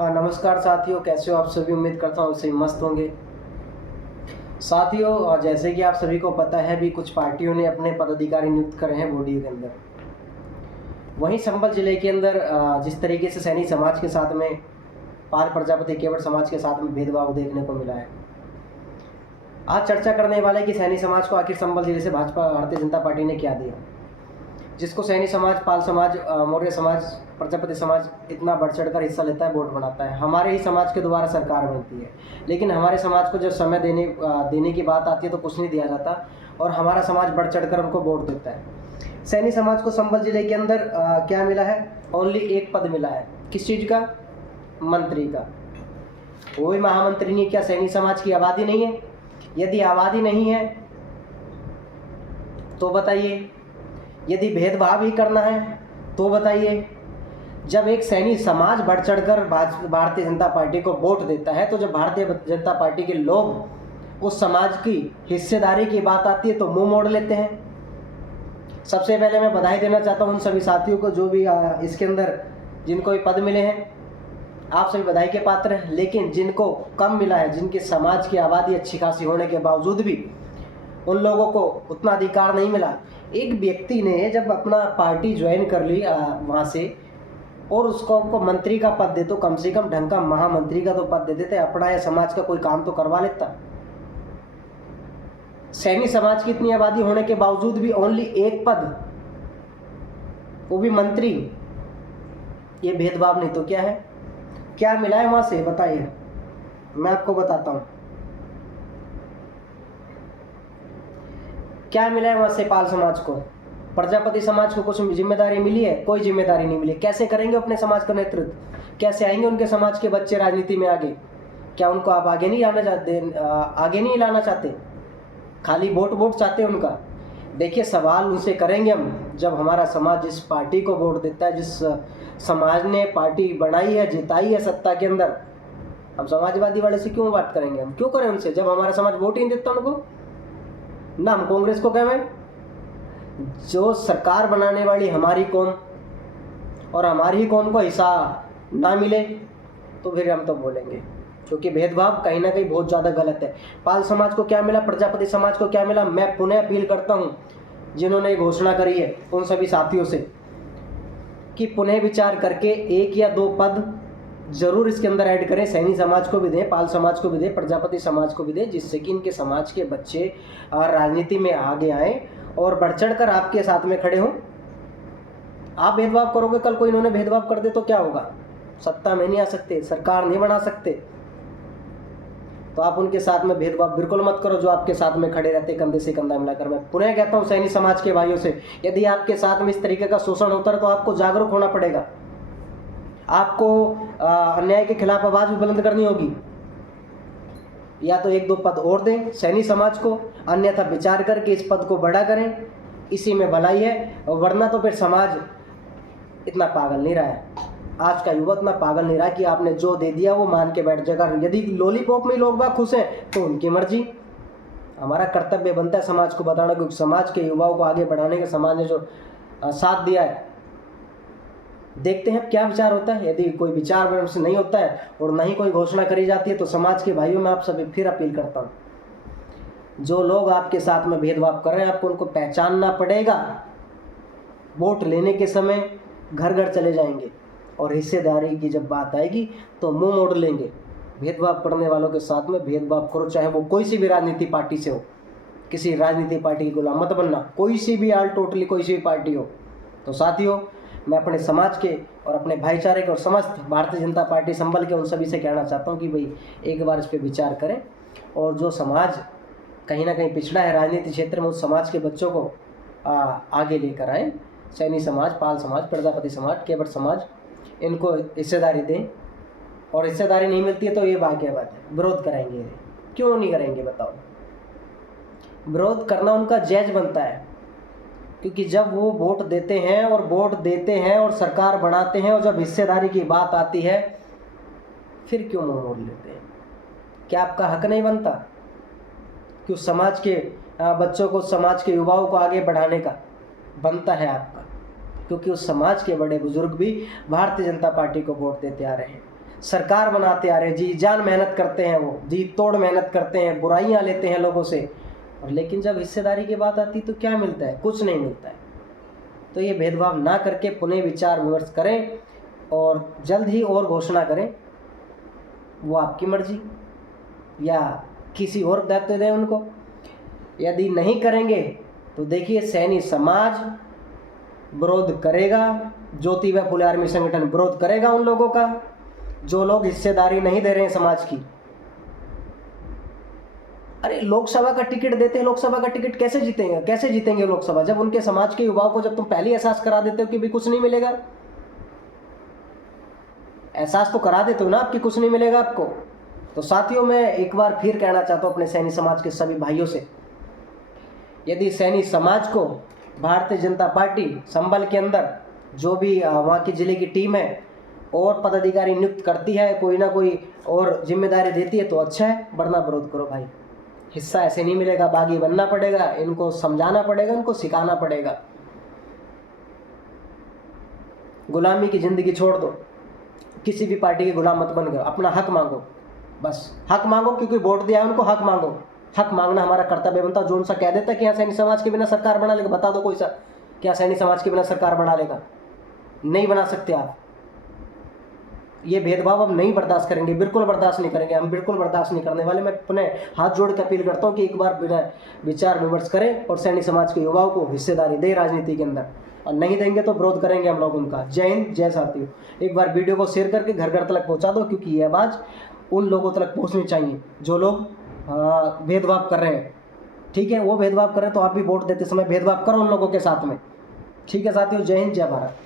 हाँ नमस्कार साथियों, कैसे हो आप सभी। उम्मीद करता हूँ सही मस्त होंगे। साथियों, जैसे कि आप सभी को पता है भी कुछ पार्टियों ने अपने पदाधिकारी नियुक्त करे हैं बॉडी के अंदर। वहीं संभल जिले के अंदर जिस तरीके से सैनी समाज के साथ में पाल प्रजापति केवट समाज के साथ में भेदभाव देखने को मिला है। आज चर्चा करने वाले कि सैनी समाज को आखिर संभल जिले से भाजपा भारतीय जनता पार्टी ने क्या दिया, जिसको सैनी समाज, पाल समाज, मौर्य समाज, प्रजापति समाज इतना बढ़ चढ़ कर हिस्सा लेता है, वोट बनाता है। हमारे ही समाज के द्वारा सरकार बनती है, लेकिन हमारे समाज को जब समय देने की बात आती है तो कुछ नहीं दिया जाता और हमारा समाज बढ़ चढ़ कर उनको वोट देता है। सैनी समाज को संभल जिले के अंदर क्या मिला है? ओनली एक पद मिला है। किस चीज़ का? मंत्री का। वो भी महामंत्री नहीं। क्या सैनी समाज की आबादी नहीं है? यदि आबादी नहीं है तो बताइए, यदि भेदभाव ही करना है तो बताइए। जब एक सैनी समाज बढ़ चढ़कर भारतीय जनता पार्टी को वोट देता है, तो जब भारतीय जनता पार्टी के लोग उस समाज की हिस्सेदारी की बात आती है तो मुंह मोड़ लेते हैं। सबसे पहले मैं बधाई देना चाहता हूं उन सभी साथियों को जो भी इसके अंदर जिनको भी पद मिले हैं। आप सभी बधाई के पात्र हैं। लेकिन जिनको कम मिला है, जिनके समाज की आबादी अच्छी खासी होने के बावजूद भी उन लोगों को उतना अधिकार नहीं मिला। एक व्यक्ति ने जब अपना पार्टी ज्वाइन कर ली वहाँ से और उसको मंत्री का पद दे, तो कम से कम ढंग का महामंत्री का तो पद दे देते, अपना या समाज का कोई काम तो करवा लेता। सैनी समाज की इतनी आबादी होने के बावजूद भी ओनली एक पद, वो भी मंत्री। ये भेदभाव नहीं तो क्या है? क्या मिला है वहाँ से बताइए, मैं आपको बताता हूँ क्या मिला है वहाँ से। पाल समाज को, प्रजापति समाज को कुछ जिम्मेदारी मिली है? कोई जिम्मेदारी नहीं मिली। कैसे करेंगे अपने समाज का नेतृत्व? कैसे आएंगे उनके समाज के बच्चे राजनीति में आगे? क्या उनको आप आगे नहीं लाना चाहते? खाली वोट चाहते हैं उनका? देखिए, सवाल उनसे करेंगे हम जब हमारा समाज जिस पार्टी को वोट देता है, जिस समाज ने पार्टी बनाई है, जिताई है सत्ता के अंदर, हम समाजवादी वाले से क्यों बात करेंगे? हम क्यों करें उनसे जब हमारा समाज वोट ही नहीं देता उनको? ना हम कांग्रेस को कहें जो सरकार बनाने वाली हमारी कौम और हमारी ही कौम को हिस्सा ना मिले तो फिर हम तो बोलेंगे, क्योंकि भेदभाव कहीं ना कहीं बहुत ज़्यादा गलत है। पाल समाज को क्या मिला? प्रजापति समाज को क्या मिला? मैं पुनः अपील करता हूँ जिन्होंने घोषणा करी है उन सभी साथियों से कि पुनः विचार करके एक या दो पद जरूर इसके अंदर ऐड करें। सैनी समाज को भी दें, पाल समाज को भी दें, प्रजापति समाज को भी दें, जिससे कि इनके समाज के बच्चे राजनीति में आगे आएँ और बढ़ चढ़ कर आपके साथ में खड़े हों। आप भेदभाव करोगे, कल कोई इन्होंने भेदभाव कर दे तो क्या होगा? सत्ता में नहीं आ सकते, सरकार नहीं बना सकते, तो आप उनके साथ में भेदभाव बिल्कुल मत करो जो आपके साथ में खड़े रहते कंधे से कंधा मिलाकर। मैं पुनः कहता हूँ सैनी समाज के भाइयों से, यदि आपके साथ में इस तरीके का शोषण होता है तो आपको जागरूक होना पड़ेगा। आपको अन्याय के खिलाफ आवाज भी बुलंद करनी होगी। या तो एक दो पद और दें सैनी समाज को, अन्यथा विचार करके इस पद को बड़ा करें, इसी में भलाई है। वरना तो फिर समाज इतना पागल नहीं रहा है, आज का युवा इतना पागल नहीं रहा कि आपने जो दे दिया वो मान के बैठ जाएगा। यदि लॉलीपॉप में लोग बाग खुश हैं तो उनकी मर्जी। हमारा कर्तव्य बनता है समाज को बताना, क्योंकि समाज के युवाओं को आगे बढ़ाने के समाज ने जो साथ दिया है। देखते हैं क्या विचार होता है। यदि कोई विचार विमर्श नहीं होता है और नहीं कोई घोषणा करी जाती है तो समाज के भाइयों में आप सभी फिर अपील करता हूँ, जो लोग आपके साथ में भेदभाव कर रहे हैं आपको उनको पहचानना पड़ेगा। वोट लेने के समय घर घर चले जाएंगे और हिस्सेदारी की जब बात आएगी तो मुंह मोड़ लेंगे। भेदभाव करने वालों के साथ में भेदभाव करो, चाहे वो कोई सी भी राजनीति पार्टी से हो। किसी राजनीति पार्टी की गुलाम मत बनना, कोई सी भी टोटली कोई सी भी पार्टी हो। तो साथियों, मैं अपने समाज के और अपने भाईचारे के और समस्त भारतीय जनता पार्टी संभल के उन सभी से कहना चाहता हूँ कि भाई एक बार इस पर विचार करें और जो समाज कहीं ना कहीं पिछड़ा है राजनीति क्षेत्र में, उस समाज के बच्चों को आगे लेकर आए। सैनी समाज, पाल समाज, प्रजापति समाज, केवट समाज, इनको हिस्सेदारी दें। और हिस्सेदारी नहीं मिलती है तो ये बात है, विरोध कराएंगे। क्यों नहीं करेंगे बताओ? विरोध करना उनका जायज़ बनता है, क्योंकि जब वो वोट देते हैं और सरकार बनाते हैं और जब हिस्सेदारी की बात आती है फिर क्यों मुंह मोड़ लेते हैं? क्या आपका हक नहीं बनता कि उस समाज के बच्चों को, समाज के युवाओं को आगे बढ़ाने का? बनता है आपका, क्योंकि उस समाज के बड़े बुजुर्ग भी भारतीय जनता पार्टी को वोट देते आ रहे हैं। सरकार बनाते आ रहे हैं, जी जान मेहनत करते हैं, वो जी तोड़ मेहनत करते हैं, बुराइयां लेते हैं लोगों से, और लेकिन जब हिस्सेदारी की बात आती तो क्या मिलता है? कुछ नहीं मिलता है। तो ये भेदभाव ना करके पुनः विचार विमर्श करें और जल्द ही और घोषणा करें, वो आपकी मर्जी, या किसी और दायित्व दें उनको। यदि नहीं करेंगे तो देखिए सैनी समाज विरोध करेगा, ज्योति व फुले आर्मी संगठन विरोध करेगा उन लोगों का जो लोग हिस्सेदारी नहीं दे रहे हैं समाज की। अरे लोकसभा का टिकट देते हैं, लोकसभा का टिकट कैसे जीतेंगे? कैसे जीतेंगे लोकसभा? जब उनके समाज के युवाओं को जब तुम पहले एहसास करा देते हो कि भी कुछ नहीं मिलेगा, एहसास तो करा देते हो ना आपकी कुछ नहीं मिलेगा आपको। तो साथियों, मैं एक बार फिर कहना चाहता हूं अपने सैनी समाज के सभी भाइयों से, यदि सैनी समाज को भारतीय जनता पार्टी संबल के अंदर जो भी वहाँ की जिले की टीम है और पदाधिकारी नियुक्त करती है, कोई ना कोई और जिम्मेदारी देती है तो अच्छा है, वरना विरोध करो भाई। हिस्सा ऐसे नहीं मिलेगा, बागी बनना पड़ेगा, इनको समझाना पड़ेगा, इनको सिखाना पड़ेगा। गुलामी की जिंदगी छोड़ दो, किसी भी पार्टी के गुलाम मत बन गए, अपना हक मांगो, बस हक मांगो, क्योंकि वोट दिया है उनको, हक मांगो। हक मांगना हमारा कर्तव्य बनता है। जो उनसा कह देता है कि यहाँ सैनी समाज के बिना सरकार बना लेगा, बता दो कोई सा क्या सैनी समाज के बिना सरकार बना लेगा? नहीं बना सकते आप। ये भेदभाव हम नहीं बर्दाश्त करेंगे, बिल्कुल बर्दाश्त नहीं करेंगे, हम बिल्कुल बर्दाश्त नहीं करने वाले। मैं पुनः हाथ जोड़ के अपील करता हूँ कि एक बार बिना विचार विमर्श करें और सैनी समाज के युवाओं को हिस्सेदारी दें राजनीति के अंदर, और नहीं देंगे तो विरोध करेंगे हम लोग उनका। जय हिंद, जय साथियों। एक बार वीडियो को शेयर करके घर घर तक पहुँचा दो, क्योंकि ये आवाज़ उन लोगों तक पहुँचनी चाहिए जो लोग भेदभाव कर रहे हैं। ठीक है, वो भेदभाव कर रहे हैं तो आप भी वोट देते समय भेदभाव करो उन लोगों के साथ में। ठीक है साथियों, जय हिंद, जय भारत।